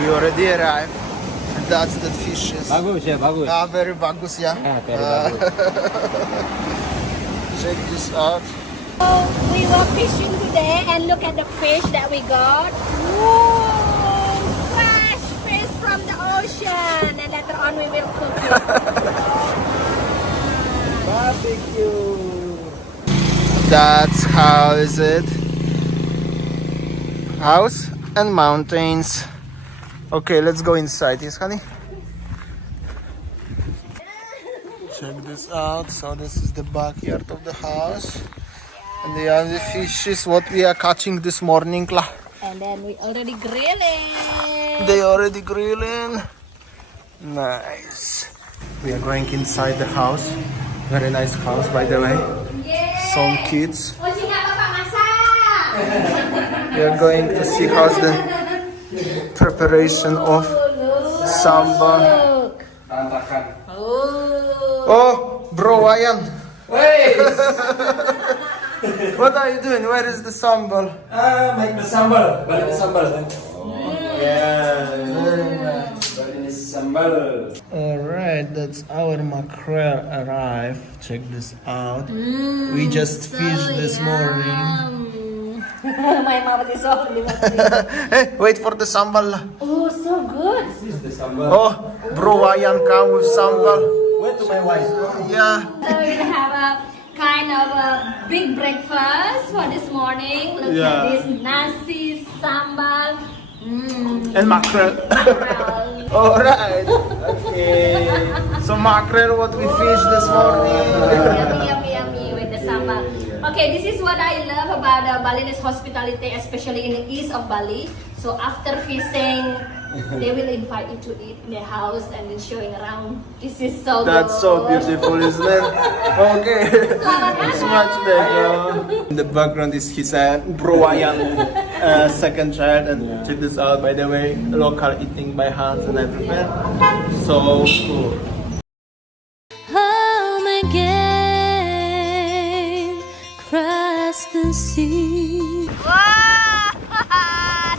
We already arrived. And that's the fishes. Bagus ya, bagus. Very bagus ya. Very bagus. Check this out. So we were fishing today and look at the fish that we got. Whoa! Fresh fish from the ocean. And later on we will cook it. Barbecue. That's how is it. House and mountains. Okay, let's go inside. Yes, honey? Check this out. So this is the backyard of the house. And they are the fishes what we are catching this morning lah. And then we already grilling. They already grilling. Nice. We are going inside the house. Very nice house by the way. Some kids. We are going to see how's the preparation of sambal. Oh, bro, Wayan. Hey! What are you doing? Where is the sambal? Make the sambal. Balinese sambal. Yeah. Balinese sambal. Alright, that's our mackerel arrived. Check this out. We just fished this morning. My mouth is open. Hey, wait for the sambal. Oh, so good. This is the sambal. Oh, bro, Wayan come with sambal. Where to my wife? Yeah. So we'll have a kind of a big breakfast for this morning. Look Yeah. at this nasi, sambal, And mackerel. mackerel. Alright. Okay. So mackerel what we fished this morning. Yummy, yummy, yummy with the sambal. Okay, this is what I love about the Balinese hospitality, especially in the east of Bali. So after fishing, they will invite you to eat in their house and then showing around. This is so That's good. so beautiful, isn't it? Okay. It's much better. In the background is his bro Wayan, second child, and check this out. By the way, local eating by hands and everything. So cool. Home again, cross the sea. Wow,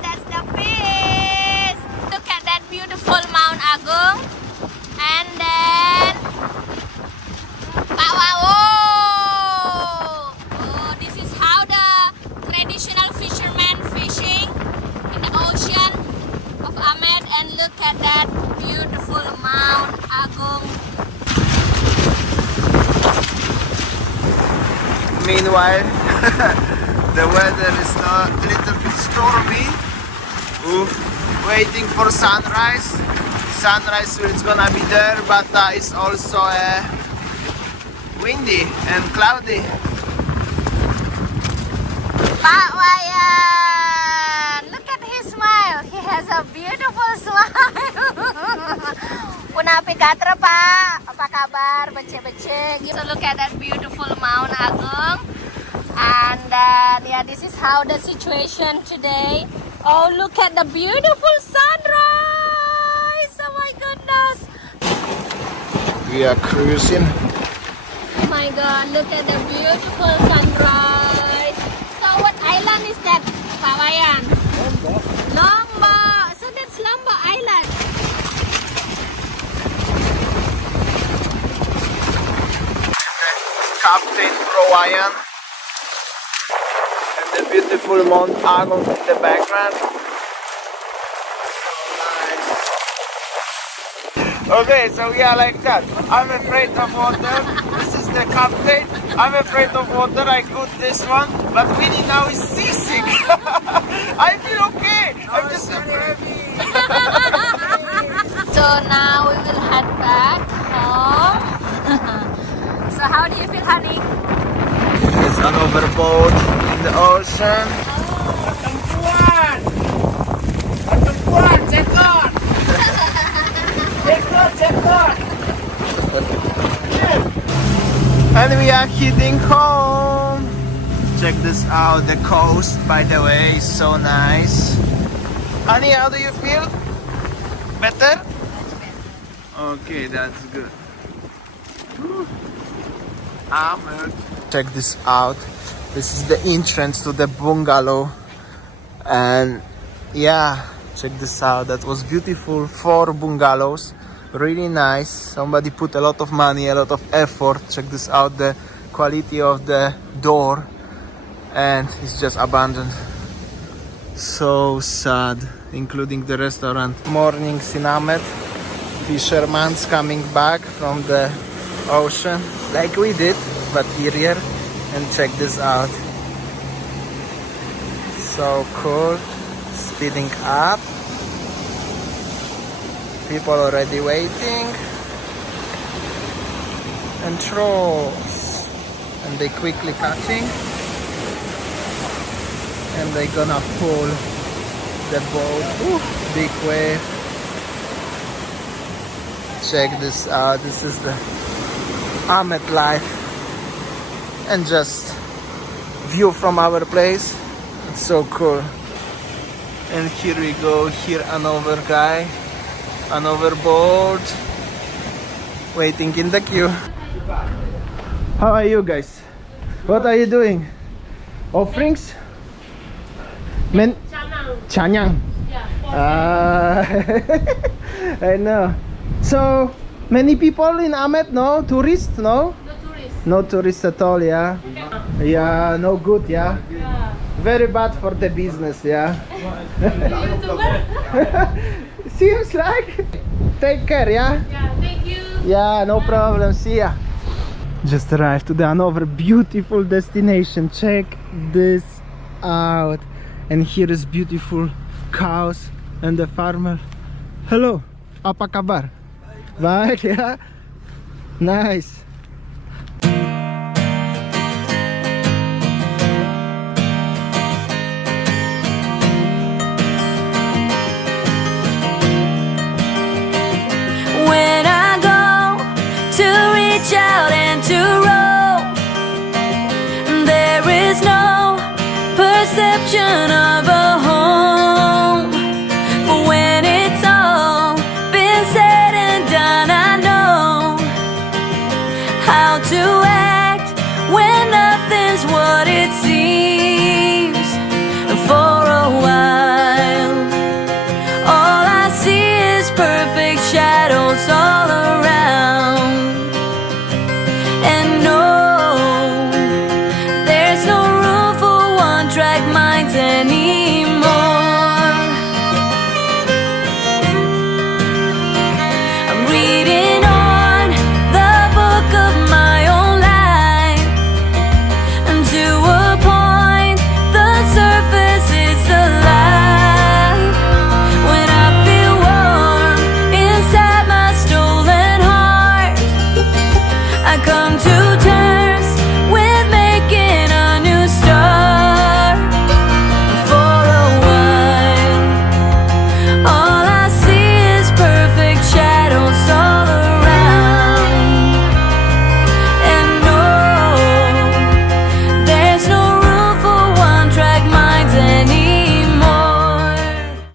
that's the fish. Look at that beautiful Mount Agung. And then, oh, this is how the traditional fishermen fishing in the ocean of Amed. And look at that beautiful Mount Agung. Meanwhile, the weather is a little bit stormy. Oof. Waiting for sunrise. Sunrise is gonna be there, but it's also windy and cloudy. Pak Wayan, look at his smile. He has a beautiful smile. Punapi katra Pak, apa kabar? Becek-becek. So look at that beautiful Mount Agung. And yeah, this is how the situation today. Oh, look at the beautiful sunrise. Oh my goodness. We are cruising. Oh my god, look at the beautiful sunrise. So what island is that, Pak Wayan? Lombok. So that's Lombok Island. Captain Bro Wayan. And the beautiful Mount Agung in the background. Okay, so we are like that. I'm afraid of water. This is the captain. I'm afraid of water. I got this one. But Winnie now is seasick. I feel okay. I'm just afraid. So now we will head back home. So how do you feel, honey? It's another boat in the ocean. And we are heading home. Check this out, the coast by the way is so nice. Honey, how do you feel? Better? Okay, that's good. Amed. Check this out. This is the entrance to the bungalow. And yeah, Check this out. That was beautiful. 4 bungalows. Really nice. Somebody put a lot of money, a lot of effort. Check this out. The quality of the door. And it's just abandoned. So sad. Including the restaurant. Mornings in Amed. Fisherman's coming back from the ocean. Like we did, but earlier. And check this out. So cool. Speeding up. People already waiting. And trolls. And they quickly catching. And they gonna pull the boat. Ooh, big wave. Check this out. This is the Amed life. And just view from our place. It's so cool. And here we go. Here another guy. Another boat. Waiting in the queue. How are you guys? What are you doing? Offerings? Chanyang. I know. So many people in Amed, no? Tourists, no? No tourists at all, yeah? Yeah, no good, yeah? Very bad for the business, yeah? Seems like. Take care, yeah? Yeah, thank you. Yeah, no problem. See ya. Just arrived to another beautiful destination. Check this out. And here is beautiful cows and the farmer. Hello, apa kabar? Baik ya. Nice. When I go to reach out and to roam, there is no perception of a home. For when it's all been said and done, I know how to act when nothing's what it seems. For a while, all I see is perfect shadows all around. And no, there's no room for one-track minds anymore. I'm reading on the book of my own life, and to a point the surface is alive. When I feel warm inside my stolen heart, I come to